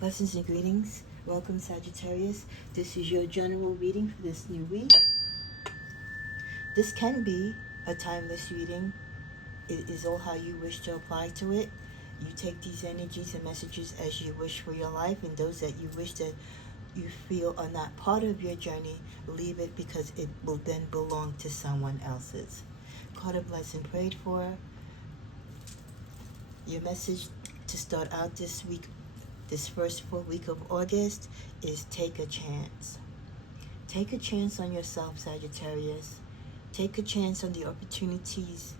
Blessings and greetings. Welcome, Sagittarius. This is your general reading for this new week. This can be a timeless reading. It is all how you wish to apply to it. You take these energies and messages as you wish for your life, and those that you wish that you feel are not part of your journey, leave it because it will then belong to someone else's. Called a blessed and prayed for. Your message to start out this week, this first full week of August, is take a chance. Take a chance on yourself, Sagittarius. Take a chance on the opportunities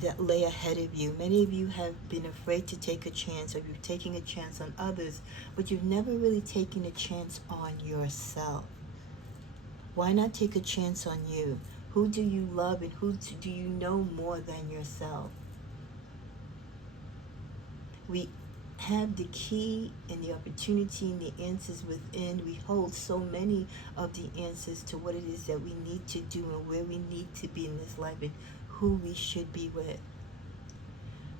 that lay ahead of you. Many of you have been afraid to take a chance, or you're taking a chance on others, but you've never really taken a chance on yourself. Why not take a chance on you? Who do you love and who do you know more than yourself? We have the key and the opportunity and the answers within. We hold so many of the answers to what it is that we need to do and where we need to be in this life and who we should be with.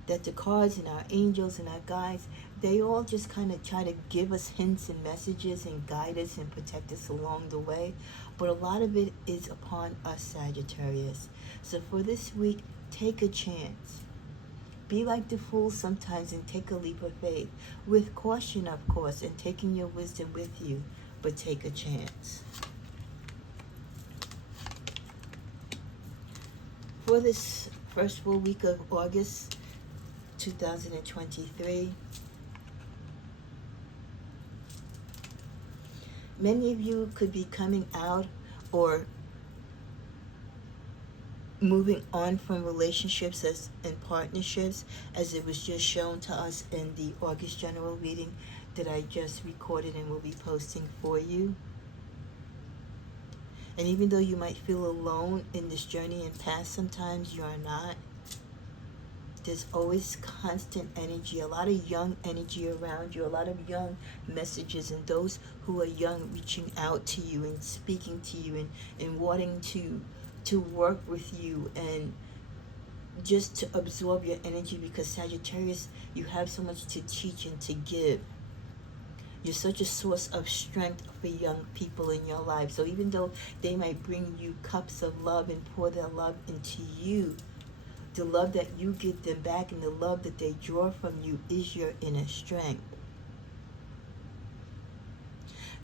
That the cards and our angels and our guides, they all just kind of try to give us hints and messages and guide us and protect us along the way. But a lot of it is upon us, Sagittarius. So for this week, take a chance. Be like the fool sometimes and take a leap of faith. With caution, of course, and taking your wisdom with you, but take a chance. For this first full week of August 2023, many of you could be coming out or moving on from relationships and partnerships, as it was just shown to us in the August general reading that I just recorded and will be posting for you. And even though you might feel alone in this journey and path, sometimes you are not. There's always constant energy, a lot of young energy around you, a lot of young messages, and those who are young reaching out to you and speaking to you and wanting to work with you and just to absorb your energy, because Sagittarius, you have so much to teach and to give. You're such a source of strength for young people in your life. So even though they might bring you cups of love and pour their love into you, the love that you give them back and the love that they draw from you is your inner strength.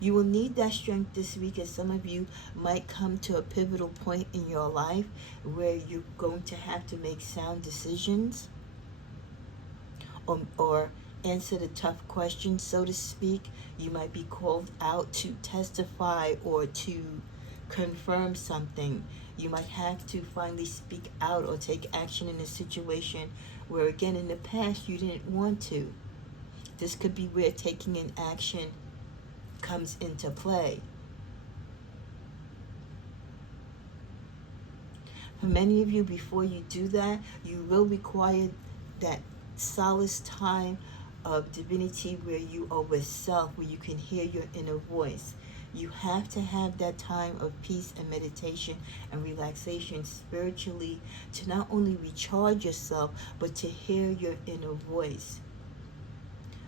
You will need that strength this week, as some of you might come to a pivotal point in your life where you're going to have to make sound decisions or answer the tough questions, so to speak. You might be called out to testify or to confirm something. You might have to finally speak out or take action in a situation where, again, in the past you didn't want to. This could be where taking an action comes into play. For many of you, before you do that, you will require that solace time of divinity where you are with self, where you can hear your inner voice. You have to have that time of peace and meditation and relaxation spiritually to not only recharge yourself, but to hear your inner voice.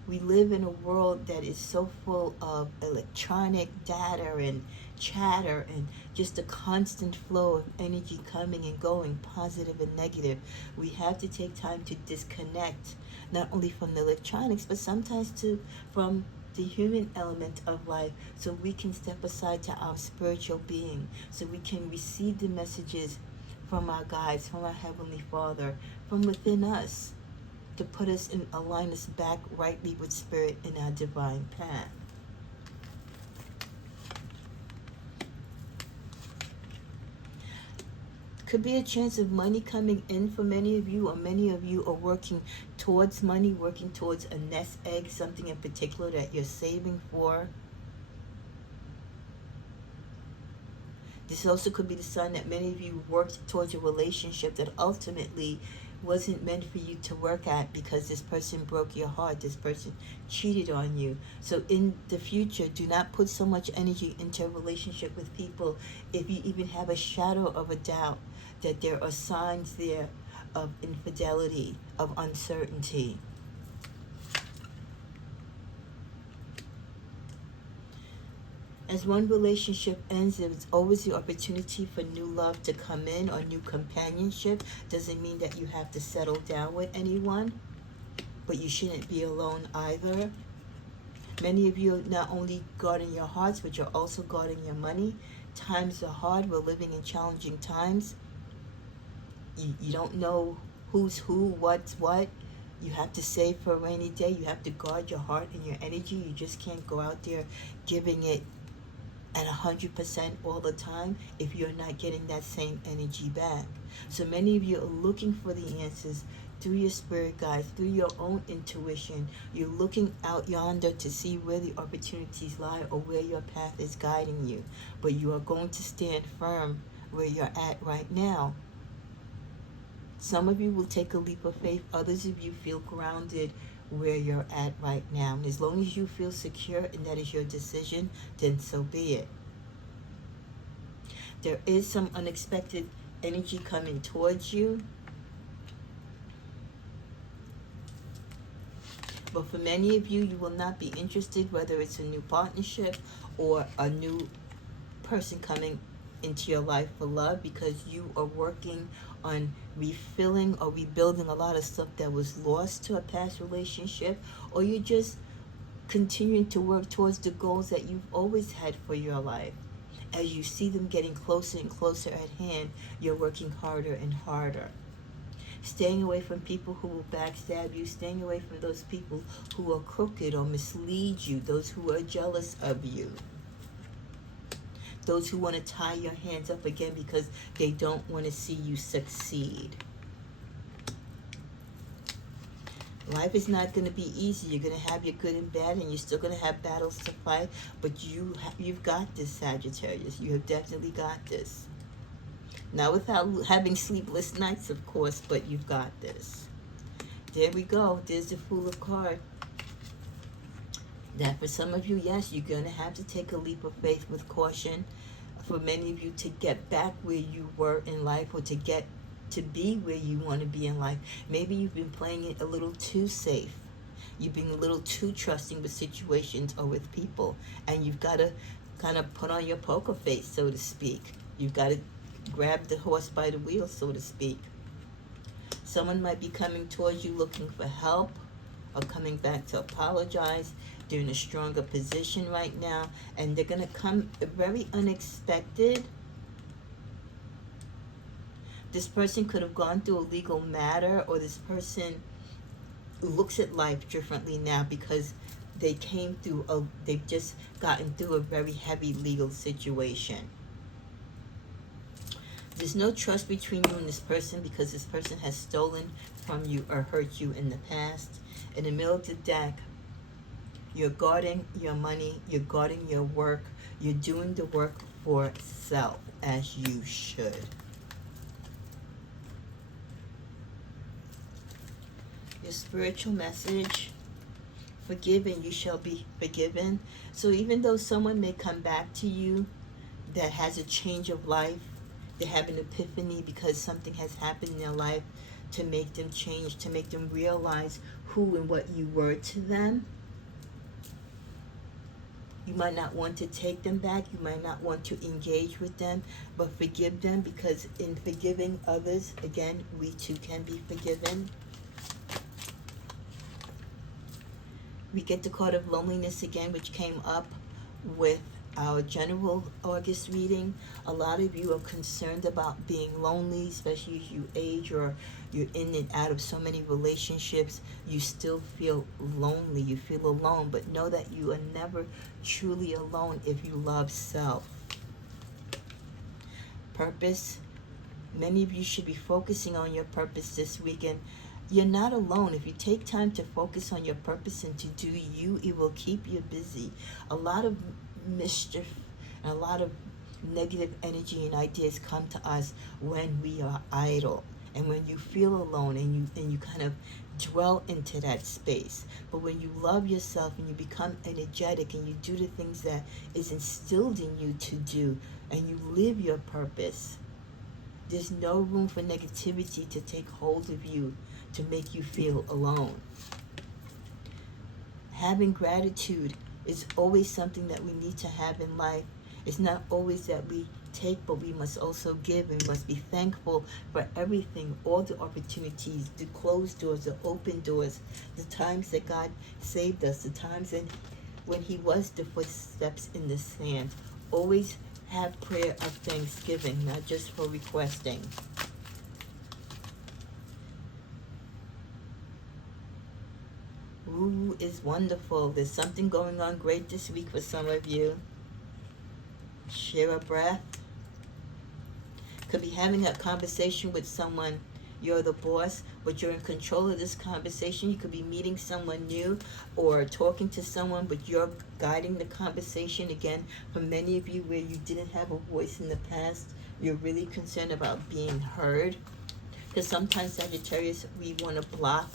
We live in a world that is so full of electronic data and chatter and just a constant flow of energy coming and going, positive and negative. We have to take time to disconnect, not only from the electronics, but sometimes from the human element of life, so we can step aside to our spiritual being, so we can receive the messages from our guides, from our Heavenly Father, from within us, to put us in, align us back rightly with spirit in our divine path. Could be a chance of money coming in for many of you, or many of you are working towards money, working towards a nest egg, something in particular that you're saving for. This also could be the sign that many of you worked towards a relationship that ultimately wasn't meant for you to work at, because this person broke your heart, this person cheated on you. So in the future, do not put so much energy into a relationship with people if you even have a shadow of a doubt that there are signs there of infidelity, of uncertainty. As one relationship ends, there's always the opportunity for new love to come in or new companionship. Doesn't mean that you have to settle down with anyone, but you shouldn't be alone either. Many of you are not only guarding your hearts, but you're also guarding your money. Times are hard. We're living in challenging times. You don't know who's who, what's what. You have to save for a rainy day. You have to guard your heart and your energy. You just can't go out there giving it at 100% all the time if you're not getting that same energy back. So many of you are looking for the answers through your spirit guides, through your own intuition. You're looking out yonder to see where the opportunities lie or where your path is guiding you. But you are going to stand firm where you're at right now. Some of you will take a leap of faith. Others of you feel grounded where you're at right now. And as long as you feel secure and that is your decision, then so be it. There is some unexpected energy coming towards you. But for many of you, you will not be interested, whether it's a new partnership or a new person coming into your life for love, because you are working on refilling or rebuilding a lot of stuff that was lost to a past relationship, or you're just continuing to work towards the goals that you've always had for your life. As you see them getting closer and closer at hand, you're working harder and harder. Staying away from people who will backstab you, staying away from those people who are crooked or mislead you, those who are jealous of you, those who want to tie your hands up again because they don't want to see you succeed. Life is not going to be easy. You're going to have your good and bad, and you're still going to have battles to fight, but you've got this, Sagittarius. You have definitely got this. Not without having sleepless nights, of course, but you've got this. There we go. There's the Fool of Cards. That for some of you, yes, you're going to have to take a leap of faith with caution. For many of you, to get back where you were in life, or to get to be where you want to be in life. Maybe you've been playing it a little too safe. You've been a little too trusting with situations or with people. And you've got to kind of put on your poker face, so to speak. You've got to grab the horse by the wheel, so to speak. Someone might be coming towards you looking for help or coming back to apologize. They're in a stronger position right now, and they're going to come very unexpected. This person could have gone through a legal matter, or this person looks at life differently now because they came through they've just gotten through a very heavy legal situation. There's no trust between you and this person because this person has stolen from you or hurt you in the past. In the middle of the deck, you're guarding your money, you're guarding your work, you're doing the work for self, as you should. Your spiritual message: forgive and you shall be forgiven. So even though someone may come back to you that has a change of life, they have an epiphany because something has happened in their life to make them change, to make them realize who and what you were to them. You might not want to take them back. You might not want to engage with them, but forgive them, because in forgiving others, again, we too can be forgiven. We get the card of loneliness again, which came up with our general August reading. A lot of you are concerned about being lonely, especially as you age or you're in and out of so many relationships. You still feel lonely, you feel alone, but know that you are never truly alone if you love self. Purpose. Many of you should be focusing on your purpose this weekend. You're not alone. If you take time to focus on your purpose and to do you, it will keep you busy. A lot of mischief and a lot of negative energy and ideas come to us when we are idle and when you feel alone and you kind of dwell into that space. But when you love yourself and you become energetic and you do the things that is instilled in you to do and you live your purpose, there's no room for negativity to take hold of you to make you feel alone. Having gratitude It's always something that we need to have in life. It's not always that we take, but we must also give, and must be thankful for everything, all the opportunities, the closed doors, the open doors, the times that God saved us, the times when He was the footsteps in the sand. Always have prayer of thanksgiving, not just for requesting. Ooh, is wonderful. There's something going on great this week for some of you. Share a breath. Could be having a conversation with someone. You're the boss, but you're in control of this conversation. You could be meeting someone new or talking to someone, but you're guiding the conversation. Again, for many of you where you didn't have a voice in the past, you're really concerned about being heard. Because sometimes, Sagittarius, we want to block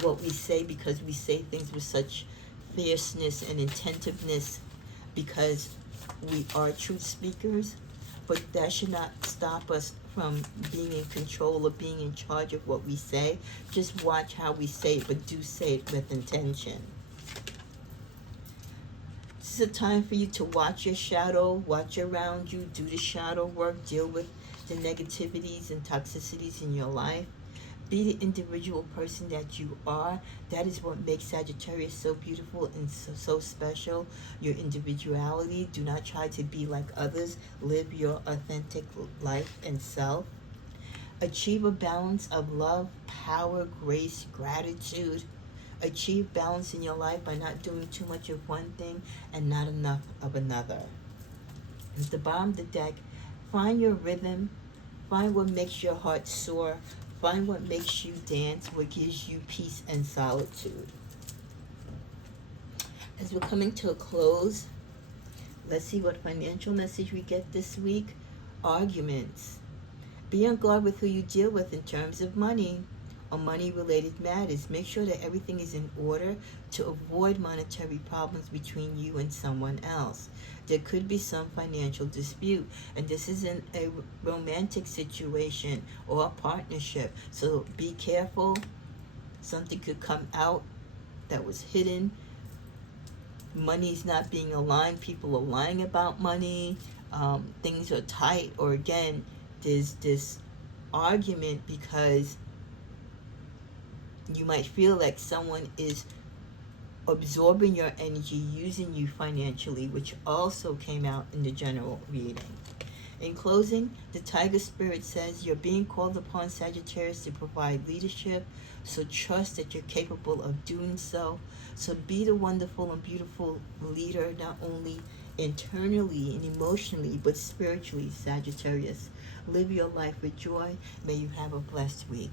what we say because we say things with such fierceness and intentiveness because we are truth speakers. But that should not stop us from being in control or being in charge of what we say. Just watch how we say it, but do say it with intention. This is a time for you to watch your shadow, watch around you, do the shadow work, deal with the negativities and toxicities in your life. Be the individual person that you are. That is what makes Sagittarius so beautiful and so special. Your individuality. Do not try to be like others. Live your authentic life and self. Achieve a balance of love, power, grace, gratitude. Achieve balance in your life by not doing too much of one thing and not enough of another. At the bottom of the deck, find your rhythm. Find what makes your heart soar. Find what makes you dance, what gives you peace and solitude. As we're coming to a close, let's see what financial message we get this week. Arguments. Be on guard with who you deal with in terms of money or money-related matters. Make sure that everything is in order to avoid monetary problems between you and someone else. There could be some financial dispute, and this isn't a romantic situation or a partnership. So be careful. Something could come out that was hidden. Money's not being aligned. People are lying about money. Things are tight, or again, there's this argument because you might feel like someone is absorbing your energy, using you financially, which also came out in the general reading. In closing, the Tiger Spirit says you're being called upon, Sagittarius, to provide leadership, so trust that you're capable of doing so. So be the wonderful and beautiful leader, not only internally and emotionally, but spiritually, Sagittarius. Live your life with joy. May you have a blessed week.